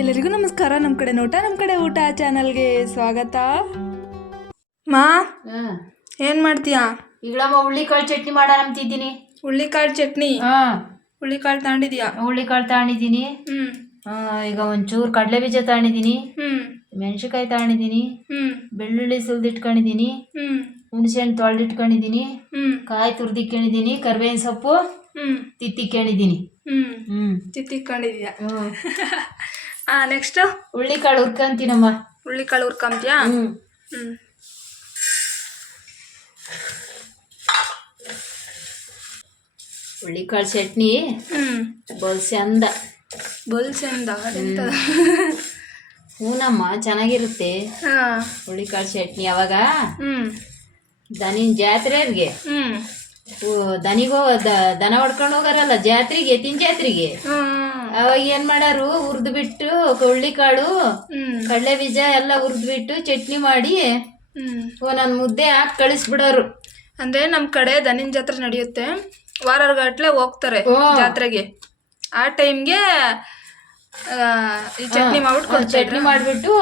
ಎಲ್ಲರಿಗೂ ನಮಸ್ಕಾರ. ನಮ್ಮ ಕಡೆ ನೋಟ ನಮ್ಮ ಕಡೆ ಊಟ ಚಾನಲ್ಗೆ ಸ್ವಾಗತ. ಮಾ ಏನು ಮಾಡ್ತೀಯಾ? ಈಗಳಮ್ಮ ಹುಳ್ಳಿಕಾಳು ಚಟ್ನಿ ಮಾಡ ಅಂತಿದ್ದೀನಿ ಹುಳ್ಳಿಕಾಳು ಚಟ್ನಿ? ಹಾ. ಹುಳ್ಳಿಕಾಳು ತಗೊಂಡಿದ್ಯಾ ಹುಳ್ಳಿಕಾಳು ತಗೊಂಡಿದ್ದೀನಿ ಈಗ ಒಂಚೂರು ಕಡಲೆ ಬೀಜ ತಗೊಂಡಿದ್ದೀನಿ ಮೆಣಸಿನ್ಕಾಯಿ ತಗೊಂಡಿದ್ದೀನಿ ಬೆಳ್ಳುಳ್ಳಿ ಸುಲಿದಿಟ್ಕೊಂಡಿದ್ದೀನಿ ಹ್ಞೂ ಹುಣಸೆ ಹಣ್ಣು ತೊಳೆದಿಟ್ಕೊಂಡಿದ್ದೀನಿ ಕಾಯಿ ತುರಿದಿಕ್ಕೊಂಡಿದ್ದೀನಿ ಕರ್ಬೇವಿನ ಸೊಪ್ಪು ಹ್ಞೂ ಹ್ಞೂ ತಿತ್ತಿಕ್ಕೊಂಡಿದ್ದೀನಿ ಹ್ಮ್ ನೆಕ್ಸ್ಟ್ ಹುಳ್ಳಿ ಹುಳ್ಳಿಕಾಳು ಹುರ್ಕಂತೀನಮ್ಮ. ಹುಳ್ಳಿಕಾಳು ಕಾಳು ಹ್ಮ್. ಹ್ಞೂ ಹುಳ್ಳಿಕಾಳು ಚಟ್ನಿ ಹ್ಞೂ ಬಲ್ ಚಂದ ಬಲ್ಸೆಂದ ಅದೆಂತ? ಹೂನಮ್ಮ ಚೆನ್ನಾಗಿರುತ್ತೆ. ಹಾಂ. ಹುಳ್ಳಿಕಾಳು ಚಟ್ನಿ ಅವಾಗ. ಹ್ಞೂ ದನಿನ ಜಾತ್ರೆಯವ್ರಿಗೆ. ಹ್ಞೂ ದನಿಗೋ ದನ ಹೊಡ್ಕೊಂಡು ಹೋಗಾರಲ್ಲ ಜಾತ್ರೆಗೆ ತಿನ್ ಜಾತ್ರೆಗೆ ಅವಾಗ ಏನ್ ಮಾಡಾರು ಹುರಿದು ಬಿಟ್ಟು ಕೊಳ್ಳಿ ಕಾಳು ಕಡಲೆ ಬೀಜ ಎಲ್ಲ ಹುರಿದು ಬಿಟ್ಟು ಚಟ್ನಿ ಮಾಡಿ ಒಂದೊಂದ್ ಮುದ್ದೆ ಹಾಕಿ ಕಳಿಸ್ಬಿಡೋರು. ಅಂದ್ರೆ ನಮ್ ಕಡೆ ದನಿನ ಜಾತ್ರೆ ನಡೆಯುತ್ತೆ. ವಾರಗಟ್ಲೆ ಹೋಗ್ತಾರೆ ಜಾತ್ರೆಗೆ. ಆ ಟೈಮ್ಗೆ ಈ ಚಟ್ನಿ ಮಾಡ್ಬಿಟ್ಟು ಚಟ್ನಿ ಮಾಡ್ಬಿಟ್ಟು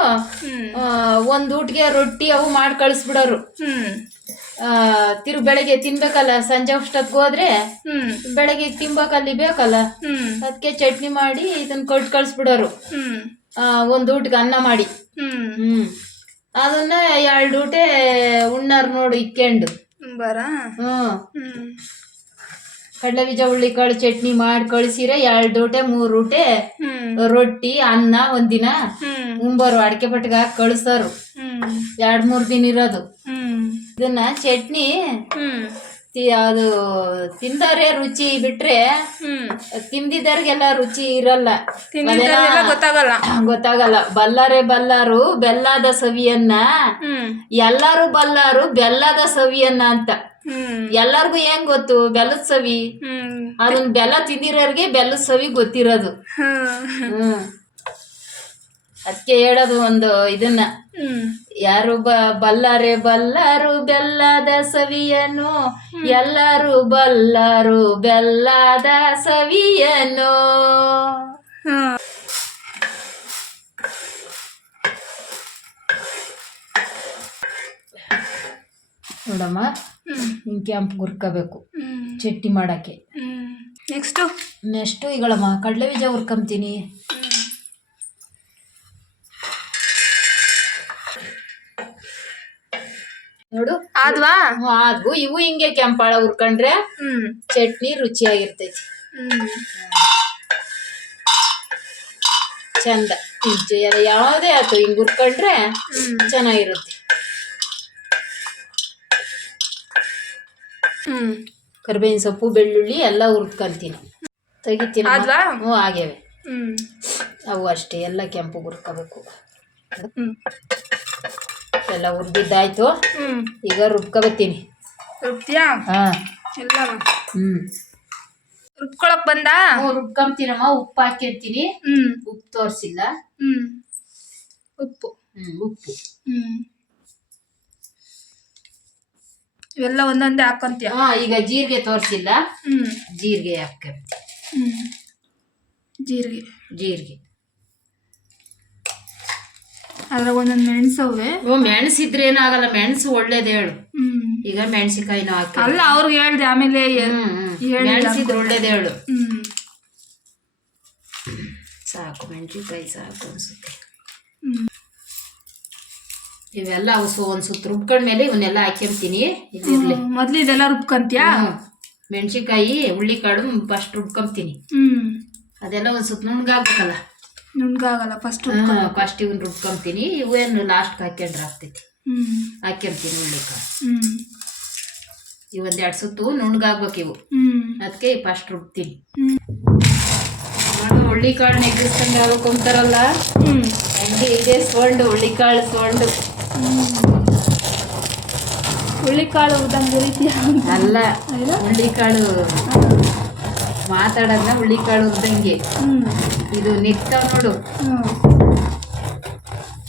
ಒಂದ್ ಊಟಿಗೆ ರೊಟ್ಟಿ ಅವು ಮಾಡಿ ಕಳಿಸ್ಬಿಡೋರು. ತಿರು ಬೆಳಗ್ಗೆ ತಿನ್ಬೇಕಲ್ಲ ಸಂಜೆ ಅಷ್ಟೊತ್ತಿಗೆ ಹೋದ್ರೆ ಬೆಳಗ್ಗೆ ತಿನ್ಬೇಕಲ್ಲಿ ಬೇಕಲ್ಲ? ಅದಕ್ಕೆ ಚಟ್ನಿ ಮಾಡಿ ಇದನ್ನ ಕೊಟ್ಟು ಕಳಿಸ್ಬಿಡೋರು. ಒಂದು ಊಟಕ್ಕೆ ಅನ್ನ ಮಾಡಿ. ಹ್ಮ್. ಅದನ್ನ ಎರಡು ಊಟೆ ಉಣ್ಣಾರ್ ನೋಡು ಇಕ್ಕೊಂಡು. ಬರ? ಹ್ಮ್. ಕಡಲೆ ಬೀಜ ಹುಳ್ಳಿಕಾಳು ಚಟ್ನಿ ಮಾಡಿ ಕಳಿಸಿರೆ ಎರಡು ಊಟೆ ಮೂರು ಊಟೆ ರೊಟ್ಟಿ ಅನ್ನ ಒಂದಿನ ಉಂಬರು ಅಡಿಕೆ ಪಟ್ಟಿಗೆ ಹಾಕಿ ಕಳಿಸೋರು. ಎರಡ್ ಮೂರು ದಿನ ಇರೋದು. ಇದನ್ನ ಚಟ್ನಿ ಅದು ತಿಂದವ್ರೆ ರುಚಿ ಬಿಟ್ರೆ ತಿಂದಿದ್ದವ್ರಿಗೆಲ್ಲ ರುಚಿ ಇರಲ್ಲ. ಗೊತ್ತಾಗಲ್ಲ. ಗೊತ್ತಾಗಲ್ಲ. ಬಲ್ಲಾರೆ ಬಲ್ಲಾರು ಬೆಲ್ಲದ ಸವಿಯನ್ನ ಎಲ್ಲಾರು ಬಲ್ಲಾರು ಬೆಲ್ಲದ ಸವಿಯನ್ನ ಅಂತ. ಎಲ್ಲಾರ್ಗು ಹೆಂಗ್ ಗೊತ್ತು? ಬೆಲ್ಲದ ಸವಿ. ಅದನ್ ಅದನ್ನ ಬೆಲ್ಲ ತಿಂದಿರೋರ್ಗೆ ಬೆಲ್ಲದ ಸವಿ ಗೊತ್ತಿರೋದು. ಹ್ಮ್. ಅದಕ್ಕೆ ಹೇಳೋದು ಒಂದು ಇದನ್ನ. ಯಾರು ಬ ಬಲ್ಲಾರೆ ಬಲ್ಲಾರು ಬೆಲ್ಲದ ಸವಿಯನು. ಎಲ್ಲರೂ ಬಲ್ಲಾರು ಬೆಲ್ಲದ ಸವಿಯನು. ನೋಡಮ್ಮ ಹಿಂಗೆ ಕೆಂಪು ಹುರ್ಕೋಬೇಕು ಚಟ್ನಿ ಮಾಡಕ್ಕೆ. Next next? ನೆಕ್ಸ್ಟು ಈಗಳಮ್ಮ ಕಡಲೆ ಬೀಜ ಹುರ್ಕೊಂತೀನಿ ನೋಡು. ಆದ್ವಾ? ಆದ್ವು. ಇವು ಹಿಂಗೆ ಕೆಂಪಾಳ ಹುರ್ಕೊಂಡ್ರೆ ಚಟ್ನಿ ರುಚಿಯಾಗಿರ್ತೈತಿ. ಚಂದ. ಯಾವುದೇ ಆಯ್ತು ಹಿಂಗ್ ಹುರ್ಕೊಂಡ್ರೆ ಚೆನ್ನಾಗಿರುತ್ತೆ. ಹ್ಮ್. ಕರಿಬೇವಿನ ಸೊಪ್ಪು ಬೆಳ್ಳುಳ್ಳಿ ಎಲ್ಲ ಹುರ್ಕೊಂತೀನಿ. ತೆಗಿತೀನಿ ಹ್ಞೂ ಆಗ್ಯಾವೆ. ಅವು ಅಷ್ಟೇ ಎಲ್ಲ ಕೆಂಪು ಹುರ್ಕೋಬೇಕು. ಎಲ್ಲ ಹುರ್ದಿದ್ದಾಯ್ತು ಈಗ ರುಬ್ಕೊಬತ್ತೀನಿ ರುಬ್ತಿಯಾ? ಹಾಂ. ಎಲ್ಲ ಹ್ಞೂ ರುಬ್ಕೊಳಕ್ ಬಂದ? ಹ್ಞೂ ರುಬ್ಕೊಂತೀನಮ್ಮ ಉಪ್ಪು ಹಾಕಿರ್ತೀನಿ ಹ್ಮ್. ಉಪ್ಪು ತೋರಿಸಿಲ್ಲ. ಹ್ಮ್. ಉಪ್ಪು. ಹ್ಞೂ ಉಪ್ಪು. ಹ್ಮ್. ಇವೆಲ್ಲ ಒಂದೊಂದೇ ಹಾಕೊಂತೀಯ? ಹಾಂ ಈಗ ಜೀರಿಗೆ ತೋರಿಸಿಲ್ಲ. ಹ್ಮ್. ಜೀರಿಗೆ ಹಾಕ್ಕೊಂತೀನಿ ಹ್ಮ್. ಜೀರಿಗೆ. ಜೀರಿಗೆ. ಅದ್ರಾಗ ಒಂದೊಂದು ಮೆಣಸವೆ ಮೆಣಸ್ ಇದ್ರೆ ಏನಾಗಲ್ಲ ಮೆಣಸು ಒಳ್ಳೇದು ಹೇಳು. ಈಗ ಮೆಣಸಿಕಾಯಿನೂ ಹಾಕಿ. ಅಲ್ಲ ಅವ್ರಿಗೆ ಹೇಳ್ದೆ ಆಮೇಲೆ ಮೆಣಸು ಇದ್ರೆ ಒಳ್ಳೇದು ಹೇಳು. ಸಾಕು ಮೆಣಸಿನ್ಕಾಯಿ ಸಾಕು ಅನ್ಸುತ್ತೆ. ಇವೆಲ್ಲ ಅವು ಸು ಒಂದು ಸುತ್ತು ರುಬ್ಕೊಂಡ್ಮೇಲೆ ಇವನ್ನೆಲ್ಲ ಹಾಕಿರ್ತೀನಿ ಇದಿರ್ಲಿ ಮೊದ್ಲು ಇದೆಲ್ಲ ರುಬ್ಕೊಂತೀಯಾ? ಮೆಣಸಿನ್ಕಾಯಿ ಹುಳ್ಳಿಕಾಳು ಫಸ್ಟ್ ರುಬ್ಕೊಂತೀನಿ ಅದೆಲ್ಲ ಒಂದು ಸುತ್ತ ನುಣ್ಗಾಗ್ಬೇಕಲ್ಲ ನುಣ್ಗಾಗಲ್ಲ ಫಸ್ಟ್ ಫಸ್ಟ್ ಇವನ್ ರುಬ್ಕೊಂತೀನಿ. ಇವೇನು ಲಾಸ್ಟ್ ಹಾಕ್ಯಂಡ್ರೆ ಆಗ್ತೈತಿ. ಹಾಕ್ಯಂತೀನಿ ಹ್ಮ್. ಇವೊಂದು ಎರಡು ಸುತ್ತು ನುಣ್ಗಾಗ್ಬೇಕು ಇವು. ಅದಕ್ಕೆ ಫಸ್ಟ್ ರುಬ್ತೀನಿ. ಹ್ಮ್. ಕಾಳು ಹುಳ್ಳಿಕಾಳು ನೆಗ್ಗಿಸ್ದಂಗೆ ಆಗ್ಬೇಕು ಅಂತಾರಲ್ಲ? ಹಂಗೆ ಇದೆ ಸೊಂಡು ಹುಳ್ಳಿಕಾಳು ಸೊಂಡು. ಹುಳ್ಳಿಕಾಳು ಉದಂಗ ರೀತಿ ಅಲ್ಲ? ಹುಳ್ಳಿಕಾಳು ಮಾತಾಡೋದ್ನ ಹುಳಿ ಕಾಳು ಅಂತಂಗೆ ಇದು ನಿಗ್ತಾವ ನೋಡು.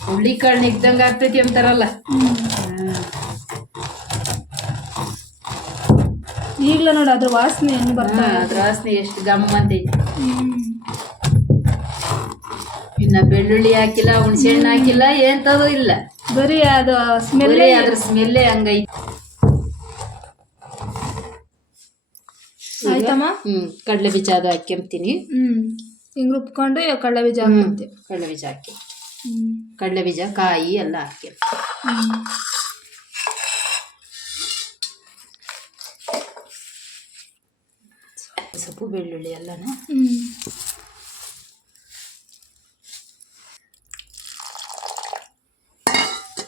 ಹುಳಿ ಹುಳ್ಳಿಕಾಳು ನಿಗ್ದಂಗ ಆಗ್ತೈತಿ ಅಂತಾರಲ್ಲ. ಈಗ್ಲೂ ನೋಡು ಅದ್ರ ವಾಸನೆ ಹೆಂಗ್ ಬರ್ತಾ ಅದ್ರ ವಾಸನೆ ಎಷ್ಟು ಗಮ್ ಅಂತೈತಿ ಇನ್ನ ಬೆಳ್ಳುಳ್ಳಿ ಹಾಕಿಲ್ಲ ಹುಣಸೆ ಹಣ್ಣು ಹಾಕಿಲ್ಲ ಎಂತದೂ ಇಲ್ಲ. ಬರೀ ಅದು ಸ್ಮೆಲ್ ಅದ್ರ ಸ್ಮೆಲ್ಲೇ ಹಂಗೈತಿ. ಆಯ್ತಮ್ಮ? ಹ್ಮ್ ಕಡಲೆ ಬೀಜ ಅದು ಹಾಕ್ಯಂತೀನಿ ಹ್ಮ್ ಹಿಂಗ್ ರುಬ್ಕೊಂಡು ಕಡಲೆ ಬೀಜ ಹಾಕ್ಕೊಂತೀವಿ ಕಡಲೆ ಬೀಜ ಹಾಕಿ. ಕಡಲೆ ಬೀಜ ಕಾಯಿ ಎಲ್ಲ ಹಾಕಿ. ಸೊಪ್ಪು ಬೆಳ್ಳುಳ್ಳಿ ಎಲ್ಲನೂ.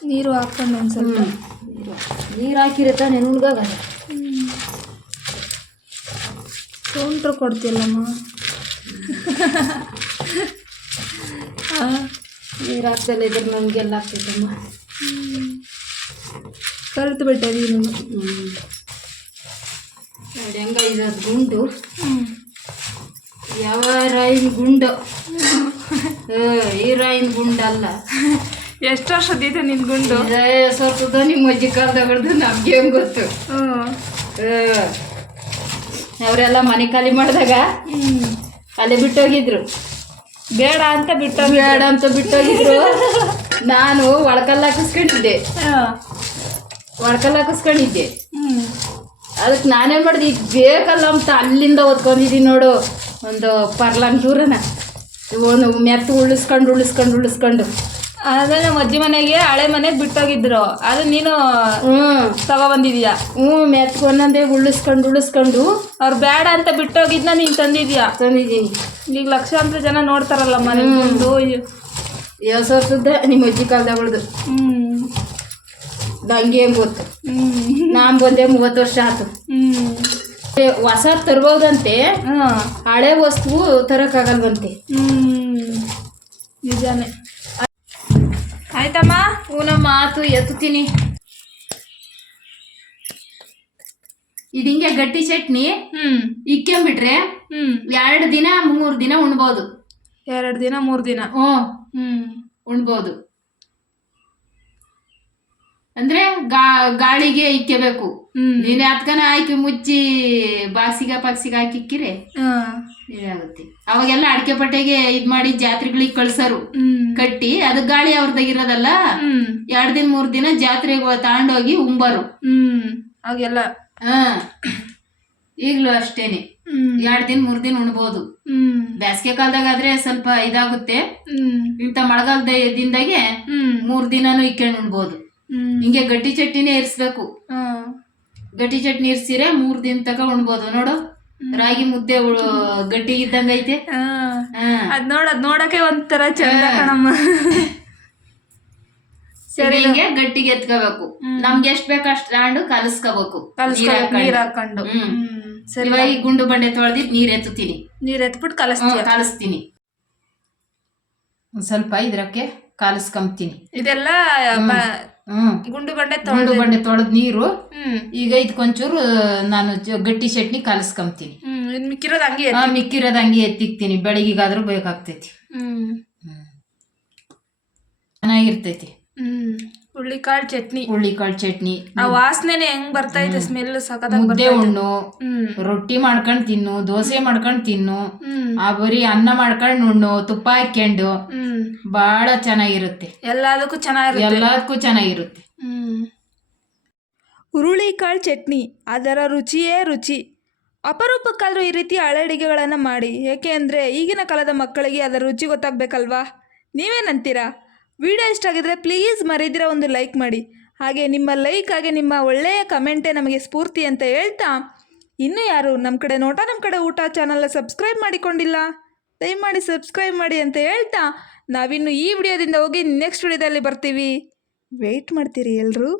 ನೀರು ಹಾಕೊಂಡು ಒಂದ್ಸಲ ಸ್ವಲ್ಪ. ನೀರು ಹಾಕಿರತ್ತ ಹಾಕಿರೆ ಕೌಂಟ್ರ್ ಕೊಡ್ತಿಲ್ಲಮ್ಮ. ನೀರು ಹಾಕ್ದಲ್ಲ ಇದ್ರೆ ನಮಗೆಲ್ಲ ಆಗ್ತೈತಮ್ಮ. ಕರೆದು ಬಿಟ್ಟೆ ನೀನು. ನೋಡಿ ಹೆಂಗ ಇರೋದು ಗುಂಡು. ಯಾವ ರಾಯಿನ ಗುಂಡು? ಹ್ಞೂ ಈ ರಾಯಿನ ಗುಂಡಲ್ಲ. ಎಷ್ಟು ವರ್ಷದಿದೆ ನಿನ್ ಗುಂಡು? ಸತ್ತದ ನಿಮ್ಮ ಅಜ್ಜಿ ಕಾಲದಾಗ ನಮ್ಗೆ ಹೆಂಗ್ ಗೊತ್ತು? ಹ್ಞೂ ಅವರೆಲ್ಲ ಮನೆ ಖಾಲಿ ಮಾಡಿದಾಗ ಅಲ್ಲಿ ಬಿಟ್ಟೋಗಿದ್ರು. ಬೇಡ ಅಂತ ಬಿಟ್ಟು ಬೇಡ ಅಂತ ಬಿಟ್ಟೋಗಿದ್ರು. ನಾನು ಒಳಕಲ್ಲ ಹಾಕಿಸ್ಕೊಂಡಿದ್ದೆ ಒಳಕಲ್ಲ ಹಾಕಿಸ್ಕೊಂಡಿದ್ದೆ ಹ್ಮ್. ಅದಕ್ಕೆ ನಾನೇನು ಮಾಡಿದೆ ಈಗ ಬೇಕಲ್ಲ ಅಂತ ಅಲ್ಲಿಂದ ಓದ್ಕೊಂಡಿದ್ದೀನಿ ನೋಡು ಒಂದು ಪರ್ಲಾಂಗ್ ದೂರನ. ಒಂದು ಮೆತ್ತ ಉಳಿಸ್ಕೊಂಡು ಉಳಿಸ್ಕೊಂಡು ಉಳಿಸ್ಕೊಂಡು. ಅದೇ ನಮ್ಮ ಅಜ್ಜಿ ಮನೆಗೆ ಹಳೆ ಮನೆಗೆ ಬಿಟ್ಟೋಗಿದ್ರು. ಅದು ನೀನು ಹ್ಞೂ ತಗೊಬಂದಿದ್ಯಾ? ಹ್ಞೂ ಮೆತ್ಕೊಂಡಂದೆ ಉಳಿಸ್ಕೊಂಡು ಉಳಿಸ್ಕೊಂಡು. ಅವ್ರು ಬೇಡ ಅಂತ ಬಿಟ್ಟೋಗಿದ್ನ ನೀನ್ ತಂದಿದ್ಯಾ? ತಂದಿದ್ದೀನಿ. ಈಗ ಲಕ್ಷಾಂತರ ಜನ ನೋಡ್ತಾರಲ್ಲ ಮನೆ ಮುಂದು. ನಿಮ್ಮ ಅಜ್ಜಿ ಕಾಲದವಳದು ಹ್ಮ್. ನಂಗೆ ಹೆಂಗ್ ಗೊತ್ತು? ಹ್ಮ್. ನಾನು ಬಂದೆ ಮೂವತ್ತು ವರ್ಷ ಆಯ್ತು ಹ್ಮ್. ಏ, ಹೊಸ ತರ್ಬೋದಂತೆ. ಹಾ ಹಳೆ ವಸ್ತು ತರಕ್ಕಾಗಲ್ವಂತೆ. ಹ್ಮ್. ನಿಜಾನೇ. ಆಯ್ತಮ್ಮ? ಪೂನ ಮಾತು ಎತ್ತುತ್ತೀನಿ. ಇದು ಹಿಂಗೆ ಗಟ್ಟಿ ಚಟ್ನಿ. ಹ್ಮ್. ಇಕ್ಕೊಂಬಿಟ್ರೆ ಹ್ಮ್. ಎರಡು ದಿನ ಮೂರು ದಿನ ಉಣ್ಬೋದು. ಎರಡು ದಿನ ಮೂರು ದಿನ. ಹ್ಞೂ. ಹ್ಮ್. ಉಣ್ಬೋದು. ಅಂದ್ರೆ ಗಾ ಗಾಳಿಗೆ ಇಕ್ಕಬೇಕು. ನೀನ್ ಅದ್ಕನ ಹಾಕಿ ಮುಚ್ಚಿ ಬಾಸಿಗ ಪಾಕ್ಸಿಗ ಹಾಕಿ ಇಕ್ಕಿರೆ ಹಾ. ಇದಾಗುತ್ತೆ. ಅವಾಗೆಲ್ಲ ಅಡಿಕೆ ಪಟ್ಟೆಗೆ ಇದ್ ಮಾಡಿ ಜಾತ್ರೆಗಳಿಗೆ ಕಳ್ಸರು. ಕಟ್ಟಿ ಅದು ಗಾಳಿ ಅವ್ರದಾಗಿರೋದಲ್ಲ ಎರಡ್ ದಿನ ಮೂರ್ ದಿನ ಜಾತ್ರೆಗೆ ತಗೊಂಡೋಗಿ ಉಂಬರು. ಹ್ಮ್. ಅವಾಗೆಲ್ಲ ಹಾ. ಈಗ್ಲೂ ಅಷ್ಟೇನೆ. ಎರಡ್ ದಿನ ಮೂರ್ ದಿನ ಉಣ್ಬೋದು. ಹ್ಮ್. ಬೇಸಿಗೆ ಕಾಲದಾಗ ಆದ್ರೆ ಸ್ವಲ್ಪ ಇದಾಗುತ್ತೆ. ಇಂತ ಇಂಥ ಮಳೆಗಾಲದ ದಿನದಾಗೆ ಹ್ಮ್. ಮೂರ್ ದಿನಾನು ಇಕ್ಕೊಂಡು ಉಣ್ಬೋದು. ಹಿಂಗೆ ಗಟ್ಟಿ ಚಟ್ನಿನೇ ಇರಿಸ್ಬೇಕು. ಗಟ್ಟಿ ಚಟ್ನಿ ಇರ್ಸಿರೆ ಮೂರ್ ದಿನ ತಕ ಉಣ್ಬೋದು. ನೋಡು ರಾಗಿ ಮುದ್ದೆ ಗಟ್ಟಿ ಇದ್ದಂಗ ಐತೆ. ಅದ್ ನೋಡ ಅದ್ ನೋಡಕ್ಕೆ ಒಂಥರ ಚಂದ ಕಣಮ್ಮ. ಸರಿ ಹಿಂಗೆ ಗಟ್ಟಿಗೆ ಎತ್ಕೋಬೇಕು. ನಮ್ಗೆ ಎಷ್ಟ್ ಬೇಕು ಅಷ್ಟ್ ರಾಂಡು ಕಲಸ್ಕೋಬೇಕು. ನೀರ್ ಹಾಕೊಂಡು. ಸರಿ ಇವಾಗ ಗುಂಡು ಬಂಡೆ ತೊಳೆದಿ ನೀರ್ ಎತ್ತುತ್ತೀನಿ. ನೀರ್ ಎತ್ಬಿಟ್ಟು ಕಲಸ್ತೀನಿ. ಕಲಸ್ತೀನಿ ಸ್ವಲ್ಪ ಇದ್ರಕ್ಕೆ ಕಾಲಿಸ್ಕೊಂತೀನಿ ಇದೆಲ್ಲ ಗುಂಡು ಬಂಡೆ ಗುಂಡು ತೊಳೆದು ಬಂಡೆ ತೊಳೆದ ನೀರು. ಹ್ಮ್. ಈಗ ಇದಕ್ಕೊಂಚೂರು ನಾನು ಗಟ್ಟಿ ಚಟ್ನಿ ಕಲಸ್ಕೊಂತೀನಿ ಮಿಕ್ಕಿರೋದು ಹಂಗೆ ಮಿಕ್ಕಿರೋದ್ ಹಂಗೆ ಎತ್ತಿಕ್ತೀನಿ. ಬೆಳಿಗ್ಗೆಗಾದ್ರೂ ಬೇಕಾಗ್ತೈತಿ. ಹ್ಮ್. ಚೆನ್ನಾಗಿರ್ತೈತಿ. ಹ್ಮ್. ಹುಳ್ಳಿಕಾಳು ಚಟ್ನಿ. ಹುಳ್ಳಿಕಾಳು ಚಟ್ನಿ. ಆ ವಾಸನೆನೆ ಹೆಂಗ್ ಬರ್ತಾ ಇದೆ ಸ್ಮೆಲ್ ಸಖತ್ತಾಗಿ ಮುದ್ದೆ ಬರ್ತಾ ಇದೆ. ಉಣ್ಣು ಹ್ಮ್. ರೊಟ್ಟಿ ಮಾಡ್ಕೊಂಡ್ ತಿನ್ನು ದೋಸೆ ಮಾಡ್ಕೊಂಡ್ ತಿನ್ನು ಹ್ಮ್. ಆ ಬರೀ ಅನ್ನ ಮಾಡ್ಕೊಂಡ್ ಉಣ್ಣು ತುಪ್ಪ ಹಾಕ್ಕೊಂಡು ಹ್ಮ್. ಬಹಳ ಚೆನ್ನಾಗಿರುತ್ತೆ. ಎಲ್ಲದಕ್ಕೂ ಚೆನ್ನಾಗಿರುತ್ತೆ. ಎಲ್ಲದಕ್ಕೂ ಚೆನ್ನಾಗಿರುತ್ತೆ. ಹ್ಮ್. ಹುರುಳಿಕಾಳು ಚಟ್ನಿ ಅದರ ರುಚಿಯೇ ರುಚಿ. ಅಪರೂಪಕ್ಕಾದರೂ ಈ ರೀತಿ ಹಳೆ ಅಡುಗೆಗಳನ್ನು ಮಾಡಿ. ಏಕೆ ಅಂದರೆ ಈಗಿನ ಕಾಲದ ಮಕ್ಕಳಿಗೆ ಅದರ ರುಚಿ ಗೊತ್ತಾಗಬೇಕಲ್ವಾ? ನೀವೇನಂತೀರಾ ವಿಡಿಯೋ ಇಷ್ಟ ಆಗಿದ್ರೆ ಪ್ಲೀಸ್ ಮರೆಯದಿರ ಒಂದು ಲೈಕ್ ಮಾಡಿ. ಹಾಗೆ ನಿಮ್ಮ ಲೈಕ್ ಹಾಗೆ ನಿಮ್ಮ ಒಳ್ಳೆಯ ಕಮೆಂಟೇ ನಮಗೆ ಸ್ಫೂರ್ತಿ ಅಂತ ಹೇಳ್ತಾ ಇನ್ನೂ ಯಾರು ನಮ್ಮ ಕಡೆ ನೋಟ ನಮ್ಮ ಕಡೆ ಊಟ ಚಾನಲ್ನ ಸಬ್ಸ್ಕ್ರೈಬ್ ಮಾಡಿಕೊಂಡಿಲ್ಲ, ದಯಮಾಡಿ ಸಬ್ಸ್ಕ್ರೈಬ್ ಮಾಡಿ ಅಂತ ಹೇಳ್ತಾ ನಾವಿನ್ನು ಈ ವಿಡಿಯೋದಿಂದ ಹೋಗಿ ನೆಕ್ಸ್ಟ್ ವಿಡಿಯೋದಲ್ಲಿ ಬರ್ತೀವಿ. ವೆಯ್ಟ್ ಮಾಡ್ತೀರಿ ಎಲ್ಲರೂ